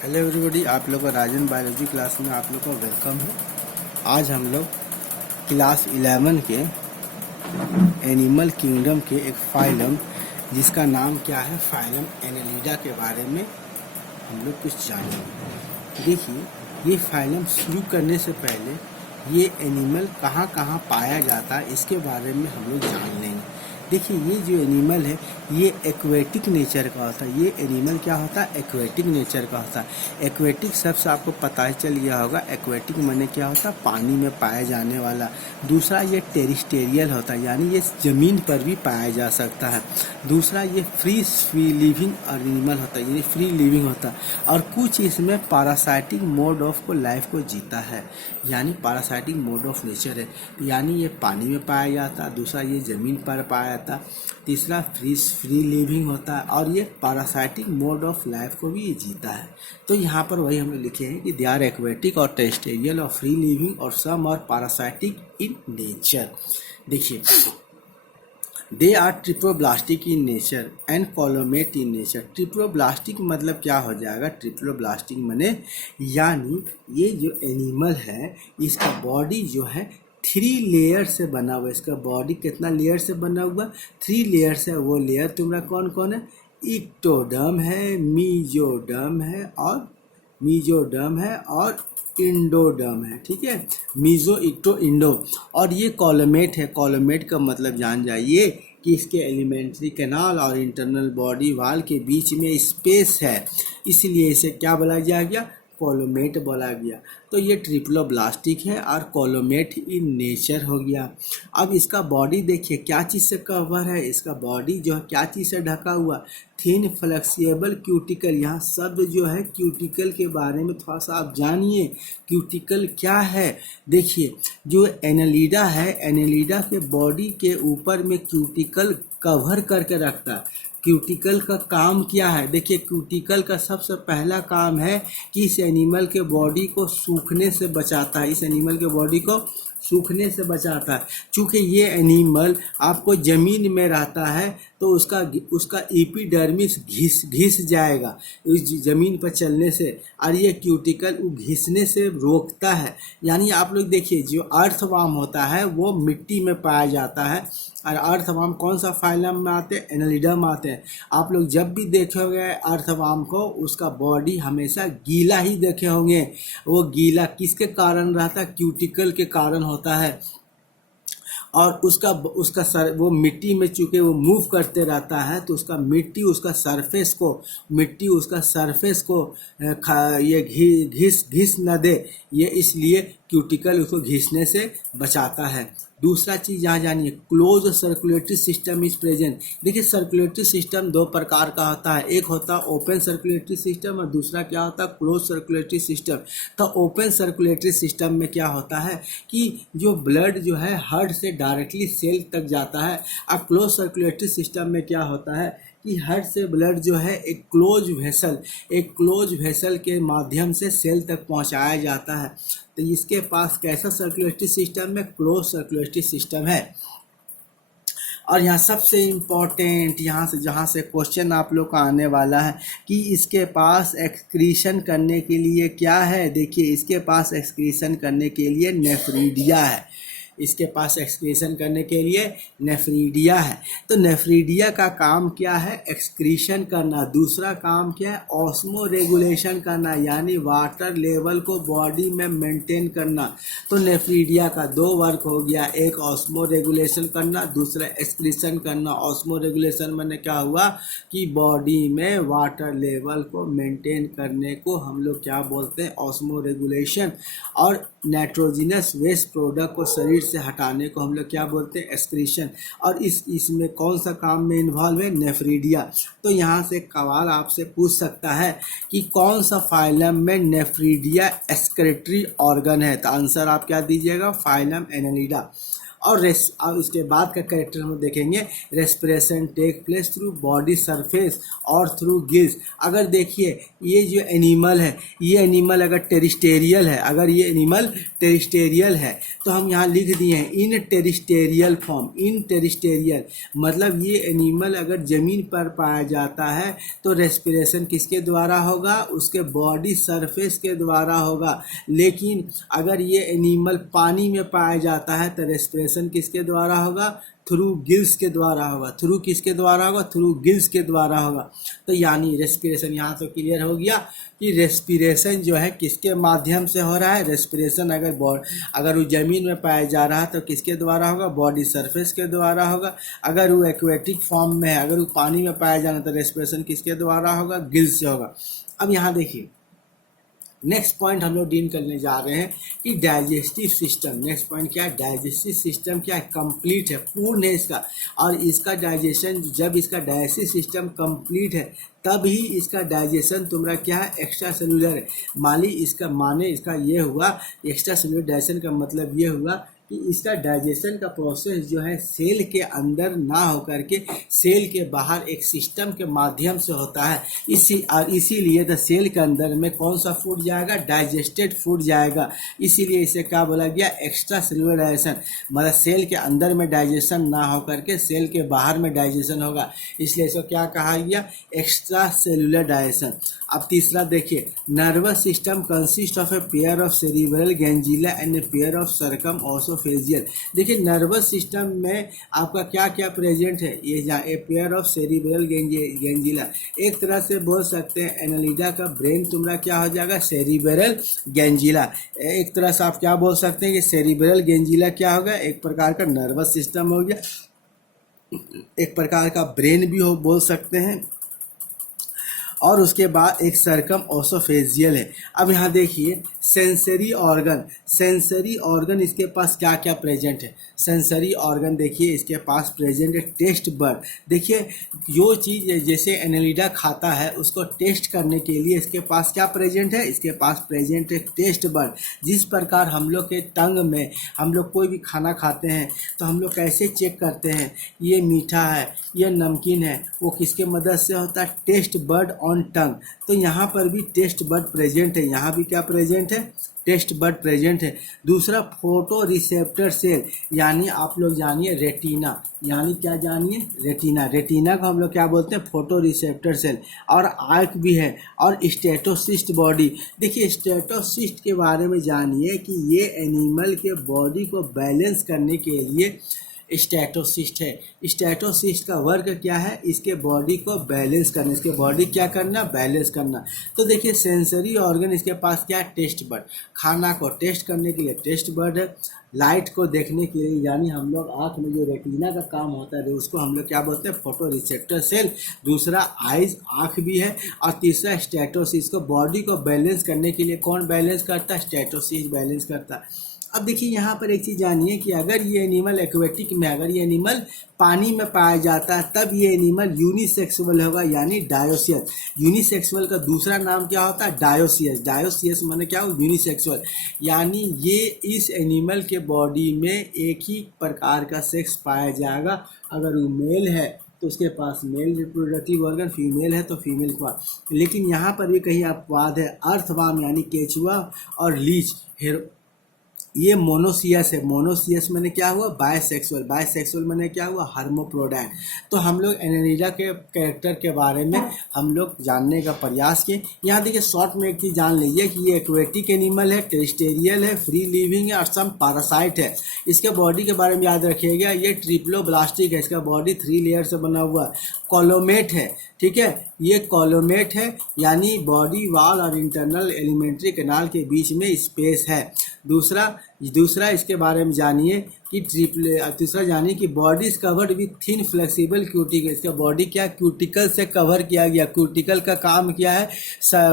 Hello everybody, आप लोग का राजन बायोलॉजी क्लास में आप लोग का वेलकम है। आज हम लोग क्लास 11 के एनिमल किंगडम के एक फाइलम जिसका नाम क्या है, फाइलम एनेलिडा के बारे में हम लोग कुछ जानेंगे। देखिए, ये फाइलम शुरू करने से पहले ये एनिमल कहाँ कहाँ पाया जाता है इसके बारे में हम लोग जान लेंगे। देखिए, ये जो एनिमल है ये एक्वेटिक नेचर का होता है। ये एनिमल क्या होता है, एक्वेटिक नेचर का होता है। एक्वेटिक शब्द आपको पता ही चल गया होगा। एक्वेटिक माने क्या होता है, पानी में पाया जाने वाला। दूसरा, ये टेरिस्टेरियल होता है, यानी ये ज़मीन पर भी पाया जा सकता है। दूसरा, ये फ्री लिविंग एनिमल होता है, यानी फ्री लिविंग होता है। और कुछ इसमें पैरासाइटिक मोड ऑफ को लाइफ को जीता है, यानी पैरासाइटिक मोड ऑफ नेचर है। यानी ये पानी में पाया जाता है। दूसरा, ये ज़मीन पर पाया जाता। तीसरा, फ्री लिविंग होता है। और ये पैरासाइटिक मोड ऑफ लाइफ को भी ये जीता है। तो यहाँ पर वही हम लोग लिखे हैं कि दे आर एक्वेटिक और टेरेस्ट्रियल और फ्री लिविंग और सम और पैरासाइटिक इन नेचर। देखिए, they are triploblastic in nature and coelomate in nature. Triploblastic मतलब क्या हो जाएगा, ट्रिप्लोब्लास्टिक माने यानी ये जो एनिमल है इसका बॉडी जो है 3 लेयर से बना हुआ है। इसका बॉडी कितना लेयर से बना हुआ, 3 लेयर से। वो लेयर तुम्हारा कौन कौन है, इक्टोडर्म है, मीजोडर्म है और इंडोडर्म है। ठीक है, मीजो, इक्टो, इंडो। और ये कॉलोमेट है। कॉलोमेट का मतलब जान जाइए कि इसके एलिमेंट्री कैनाल और इंटरनल बॉडी वाल के बीच में स्पेस है, इसलिए इसे क्या बोला गया, कोलोमेट बोला गया। तो ये ट्रिप्लोब्लास्टिक है और कोलोमेट इन नेचर हो गया। अब इसका बॉडी देखिए क्या चीज़ से कवर है। इसका बॉडी जो है क्या चीज़ से ढका हुआ, थिन फ्लेक्सिबल क्यूटिकल। यहाँ शब्द जो है क्यूटिकल के बारे में थोड़ा सा आप जानिए। क्यूटिकल क्या है, देखिए जो एनेलिडा है, एनेलिडा के बॉडी के ऊपर में क्यूटिकल कवर करके रखता है। क्यूटिकल का काम क्या है, देखिए क्यूटिकल का सबसे पहला काम है कि इस एनिमल के बॉडी को सूखने से बचाता है। इस एनिमल के बॉडी को सूखने से बचाता है। चूँकि ये एनिमल आपको ज़मीन में रहता है तो उसका एपिडर्मिस घिस जाएगा उस ज़मीन पर चलने से, और ये क्यूटिकल घिसने से रोकता है। यानी आप लोग देखिए, जो अर्थवार्म होता है वो मिट्टी में पाया जाता है। और अर्थवार्म कौन सा फाइलम में आते हैं, एनेलिडा में आते हैं। आप लोग जब भी देखे होंगे अर्थवार्म को, उसका बॉडी हमेशा गीला ही देखे होंगे। वो गीला किसके कारण रहता है, क्यूटिकल के कारण होता है। और उसका सर वो मिट्टी में चूँकि वो मूव करते रहता है तो मिट्टी उसका सरफेस को ये घिस न दे, ये इसलिए क्यूटिकल उसको घिसने से बचाता है। दूसरा चीज़ यहाँ जानिए, close circulatory system is present. देखिए, सर्कुलेटरी सिस्टम 2 प्रकार का होता है। एक होता है ओपन सर्कुलेटरी सिस्टम और दूसरा क्या होता है, क्लोज सर्कुलेटरी सिस्टम। तो ओपन सर्कुलेटरी सिस्टम में क्या होता है कि जो ब्लड जो है हार्ट से डायरेक्टली सेल तक जाता है। और क्लोज सर्कुलेटरी सिस्टम में क्या होता है कि हार्ट से ब्लड जो है एक क्लोज वेसल के माध्यम से सेल तक पहुंचाया जाता है। तो इसके पास कैसा सर्कुलेटरी सिस्टम है, क्लोज सर्कुलेटरी सिस्टम है। और यहाँ सबसे इम्पोर्टेंट, जहाँ से क्वेश्चन आप लोग का आने वाला है कि इसके पास एक्सक्रीशन करने के लिए क्या है। देखिए, इसके पास एक्सक्रीशन करने के लिए नेफ्रिडिया है। इसके पास एक्सक्रीशन करने के लिए नेफ्रिडिया है। तो नेफ्रिडिया का काम क्या है, एक्सक्रीशन करना। दूसरा काम क्या है, ऑस्मो रेगुलेशन करना, यानी वाटर लेवल को बॉडी में मेंटेन करना। तो नेफ्रिडिया का 2 वर्क हो गया, एक ऑस्मो रेगुलेशन करना, दूसरा एक्सक्रीशन करना। ऑस्मो रेगुलेशन मैंने क्या हुआ कि बॉडी में वाटर लेवल को मेंटेन करने को हम लोग क्या बोलते हैं, ऑस्मो रेगुलेशन। और नाइट्रोजिनस वेस्ट प्रोडक्ट को शरीर से हटाने को हम लोग क्या बोलते हैं, एक्सक्रीशन। और इसमें कौन सा काम में इन्वॉल्व है, नेफ्रिडिया। तो यहाँ से सवाल आपसे पूछ सकता है कि कौन सा फाइलम में नेफ्रिडिया एक्सक्रीटरी ऑर्गन है। तो आंसर आप क्या दीजिएगा, फाइलम एनेलिडा। और इसके बाद का कैरेक्टर हम देखेंगे, respiration take place through body surface और थ्रू गिल्स। अगर देखिए ये जो एनिमल है, ये एनिमल अगर टेरिस्टेरियल है, अगर ये एनिमल टेरिस्टेरियल है तो हम यहाँ लिख दिए हैं इन टेरिस्टेरियल फॉर्म। इन टेरिस्टेरियल मतलब ये एनिमल अगर ज़मीन पर पाया जाता है तो रेस्पिरेशन किसके द्वारा होगा, उसके बॉडी सरफेस के द्वारा होगा। लेकिन अगर ये एनिमल पानी में पाया जाता है तो रेस्पिरेशन किसके द्वारा होगा, थ्रू गिल्स के द्वारा होगा। थ्रू किसके द्वारा होगा, थ्रू गिल्स के द्वारा होगा। तो यानी रेस्पिरेशन यहाँ तो क्लियर हो गया कि रेस्पिरेशन जो है किसके माध्यम से हो रहा है। रेस्पिरेशन अगर वो ज़मीन में पाया जा रहा है तो किसके द्वारा होगा, बॉडी सरफेस के द्वारा होगा। अगर वो एक्वेटिक फॉर्म में है, अगर वो पानी में पाया जाना तो रेस्पिरेशन किसके द्वारा होगा, गिल्स से होगा। अब यहाँ देखिए नेक्स्ट पॉइंट हम लोग डील करने जा रहे हैं कि डाइजेस्टिव सिस्टम। नेक्स्ट पॉइंट क्या है, डाइजेस्टिव सिस्टम क्या है, कंप्लीट है, पूर्ण है इसका। और इसका डाइजेशन, जब इसका डाइजेस्टिव सिस्टम कंप्लीट है तब ही इसका डाइजेशन तुम्हारा क्या है, एक्स्ट्रा सेलुलर है। माने इसका ये हुआ, एक्स्ट्रा सेलुलर डाइजेशन का मतलब ये हुआ कि इसका डाइजेशन का प्रोसेस जो है सेल के अंदर ना होकर के सेल के बाहर एक सिस्टम के माध्यम से होता है। इसीलिए तो सेल के अंदर में कौन सा फूड जाएगा, डाइजेस्टेड फूड जाएगा। इसीलिए इसे क्या बोला गया, एक्स्ट्रा सेलुलर डाइजेशन। मतलब सेल के अंदर में डाइजेशन ना होकर के सेल के बाहर में डाइजेशन होगा, इसलिए इसको क्या कहा गया, एक्स्ट्रा सेलुलर डाइजेशन। अब तीसरा देखिए, nervous system consist of a pair of cerebral ganglia and a pair of circum oesophageal. देखिए नर्वस सिस्टम में आपका क्या क्या प्रेजेंट है, ये ए पेयर ऑफ सेरिब्रल गैंजिला। एक तरह से बोल सकते हैं एनालिडा का ब्रेन तुम्हारा क्या हो जाएगा, सेरिब्रल गैंजिला। एक तरह से आप क्या बोल सकते हैं कि सेरिब्रल गैंजिला क्या होगा, एक प्रकार का नर्वस सिस्टम हो गया, एक प्रकार का ब्रेन भी हो बोल सकते हैं। और उसके बाद एक सर्कम ओसोफेजियल है। अब यहाँ देखिए सेंसरी ऑर्गन इसके पास क्या क्या प्रेजेंट है। सेंसरी ऑर्गन देखिए इसके पास प्रेजेंट है टेस्ट बड। देखिए जो चीज़ जैसे एनालिडा खाता है उसको टेस्ट करने के लिए इसके पास क्या प्रेजेंट है, इसके पास प्रेजेंट है टेस्ट बड। जिस प्रकार हम लोग के टंग में हम लोग कोई भी खाना खाते हैं तो हम लोग कैसे चेक करते हैं ये मीठा है, ये नमकीन है, वो किसके मदद से होता है, टेस्ट बड ऑन टंग। तो यहाँ पर भी टेस्ट बड प्रेजेंट है, यहाँ भी क्या प्रेजेंट है, टेस्ट बड प्रेजेंट है। दूसरा फोटो रिसेप्टर सेल, यानी आप लोग जानिए रेटिना, यानी क्या जानिए, रेटिना। रेटिना को हम लोग क्या बोलते हैं, फोटो रिसेप्टर सेल। और आर्क भी है और स्टेटोसिस्ट बॉडी। देखिए स्टेटोसिस्ट के बारे में जानिए कि ये एनिमल के बॉडी को बैलेंस करने के लिए स्टेटोसिस्ट है। स्टेटोसिस्ट का वर्क क्या है, इसके बॉडी को बैलेंस करना, इसके बॉडी क्या करना, बैलेंस करना। तो देखिए सेंसरी ऑर्गन इसके पास क्या है, टेस्ट बड। खाना को टेस्ट करने के लिए टेस्ट बड है। लाइट को देखने के लिए यानी हम लोग आँख में जो रेटिना का काम होता है उसको हम लोग क्या बोलते हैं, फोटो रिसेप्टर सेल। दूसरा आइज, आँख भी है। और तीसरा स्टेटोसिस्ट को बॉडी को बैलेंस करने के लिए कौन बैलेंस करता है, स्टेटोसिस्ट बैलेंस करता है। अब देखिए यहाँ पर एक चीज़ जानिए कि अगर ये एनिमल एक्वेटिक में, अगर ये एनिमल पानी में पाया जाता है तब ये एनिमल यूनिसेक्सुअल होगा, यानी डायोसियस। यूनिसेक्सुअल का दूसरा नाम क्या होता है, डायोसियस। डायोसियस माने क्या हो, यूनिसेक्सुअल। यानी ये इस एनिमल के बॉडी में एक ही प्रकार का सेक्स पाया जाएगा। अगर वो मेल है तो उसके पास मेल रिप्रोडक्टिव ऑर्गन, फीमेल है तो फीमेल का। लेकिन यहाँ पर भी कहीं अपवाद है, अर्थवार्म यानी केचुआ और लीच ये मोनोसियस है। मोनोसियस मैंने क्या हुआ, बायसेक्सुअल। बायसेक्सुअल मैंने क्या हुआ, हर्मोप्रोडाइट। तो हम लोग एनालिडा के कैरेक्टर के बारे में हम लोग जानने का प्रयास किए। यहाँ देखिए शॉर्ट में एक चीज़ जान लीजिए कि ये एक्वेटिक एनिमल है, टेरिस्टेरियल है, फ्री लिविंग है और सम पैरासाइट है। इसके बॉडी के बारे में याद रखिएगा, ये ट्रिप्लोब्लास्टिक है, इसका बॉडी 3 लेयर से बना हुआ है। कॉलोमेट है, ठीक है, ये कॉलोमेट है यानी बॉडी वॉल और इंटरनल एलिमेंट्री कैनाल के बीच में स्पेस है। दूसरा इसके बारे में जानिए कि तीसरा जानिए कि body is covered with thin flexible cuticle. इसका बॉडी क्या, क्यूटिकल से कवर किया गया। क्यूटिकल का काम क्या है,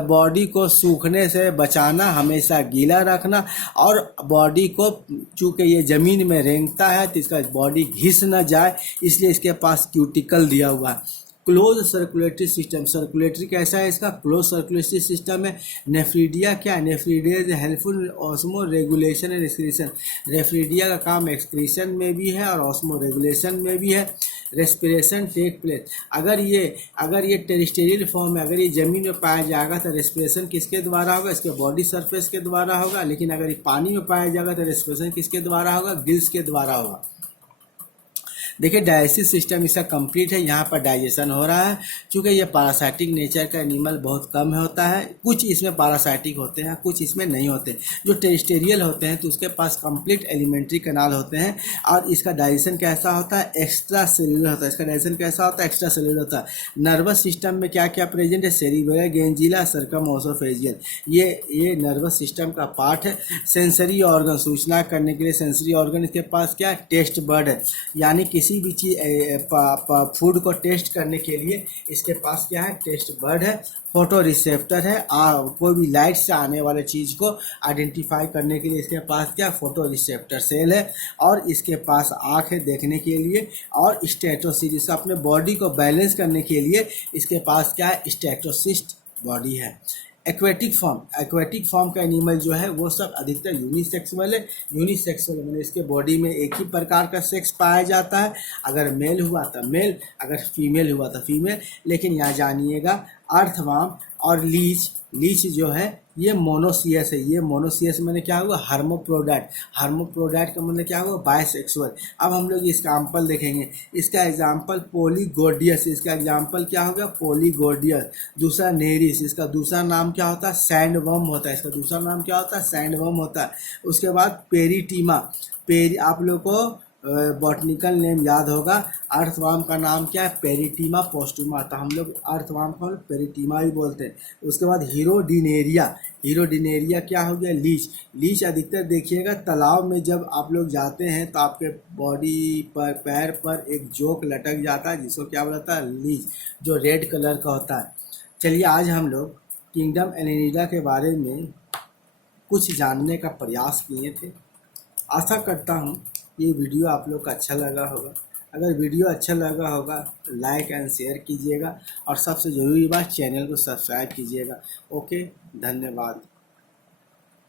बॉडी को सूखने से बचाना, हमेशा गीला रखना। और बॉडी को चूँकि ये ज़मीन में रेंगता है तो इसका बॉडी घिस न जाए, इसलिए इसके पास क्यूटिकल दिया हुआ है। क्लोज सर्कुलेटरी सिस्टम, सर्कुलेटरी कैसा है इसका, क्लोज सर्कुलेटरी सिस्टम है। नेफ्रीडिया क्या है, nephridia is helpful osmo regulation and excretion, nephridia का काम एक्सक्रीशन में भी है और ऑस्मो रेगुलेशन में भी है। रेस्पिरेशन टेक प्लेस, अगर ये टेरिस्टेरियल फॉर्म है, अगर ये जमीन में पाया जाएगा तो रेस्पिरेशन किसके द्वारा होगा, इसके बॉडी सरफेस के द्वारा होगा। लेकिन अगर ये पानी में पाया जाएगा तो रेस्पिरेशन किसके द्वारा होगा, गिल्स के द्वारा होगा। देखिए डाइजेस्टिव सिस्टम इसका कंप्लीट है, यहाँ पर डाइजेशन हो रहा है। चूँकि ये पैरासाइटिक नेचर का एनिमल बहुत कम होता है, कुछ इसमें पैरासाइटिक होते हैं, कुछ इसमें नहीं होते। जो टेरिस्टेरियल होते हैं तो उसके पास कंप्लीट एलिमेंट्री कैनाल होते हैं और इसका डाइजेशन कैसा होता है, एक्स्ट्रा सेल्यूलर होता है। इसका डाइजेशन कैसा होता है, एक्स्ट्रा सेल्यूलर होता है। नर्वस सिस्टम में क्या क्या प्रेजेंट है, सेरिबेलर गैंजिला सर्कम ओसोफेजियल, ये नर्वस सिस्टम का पार्ट है। सेंसरी ऑर्गन, सूचना करने के लिए सेंसरी ऑर्गन इसके पास क्या है, टेस्ट बर्ड है, यानी किसी भी चीज फूड को टेस्ट करने के लिए इसके पास क्या है, टेस्ट बर्ड है। फोटो रिसेप्टर है, कोई भी लाइट से आने वाले चीज को आइडेंटिफाई करने के लिए इसके पास क्या, फोटो रिसेप्टर सेल है। और इसके पास आँख है देखने के लिए, और स्टेटोसिस्ट, अपने बॉडी को बैलेंस करने के लिए इसके पास क्या है, स्टेटोसिस्ट बॉडी है। एक्वेटिक फॉर्म का एनिमल जो है वो सब अधिकतर यूनिसेक्सुअल है। यूनिसेक्सुअल मैंने इसके बॉडी में एक ही प्रकार का सेक्स पाया जाता है, अगर मेल हुआ तो मेल, अगर फीमेल हुआ तो फीमेल। लेकिन यहाँ जानिएगा अर्थवर्म और लीच जो है ये मोनोसियस है। ये मोनोसियस मैंने क्या हुआ, हार्मोप्रोडैट, हार्मोप्रोडैट का मतलब क्या हुआ, बायसेक्सुअल। अब हम लोग इसका एग्जाम्पल देखेंगे। इसका एग्जाम्पल पोलीगोडियस, इसका एग्जाम्पल क्या हो गया, पोलीगोडियस। दूसरा नेरिस, इसका दूसरा नाम क्या होता है, सैंडवर्म होता है। इसका दूसरा नाम क्या होता है, सैंडवर्म होता है। उसके बाद पेरिटीमा, आप लोग को बॉटनिकल नेम याद होगा, अर्थवर्म का नाम क्या है, पेरिटीमा पोस्टुमा, तो हम लोग अर्थवर्म को पेरिटीमा भी बोलते हैं। उसके बाद हीरोडिनेरिया, हीरोडिनेरिया क्या हो गया, लीच अधिकतर देखिएगा तालाब में जब आप लोग जाते हैं तो आपके बॉडी पर, पैर पर एक जोक लटक जाता है जिसको क्या बोलता है, लीच, जो रेड कलर का होता है। चलिए आज हम लोग किंगडम एलिनिडा के बारे में कुछ जानने का प्रयास किए थे। आशा करता हूँ ये वीडियो आप लोग को अच्छा लगा होगा। अगर वीडियो अच्छा लगा होगा तो लाइक एंड शेयर कीजिएगा और सबसे ज़रूरी बात चैनल को सब्सक्राइब कीजिएगा। ओके, धन्यवाद।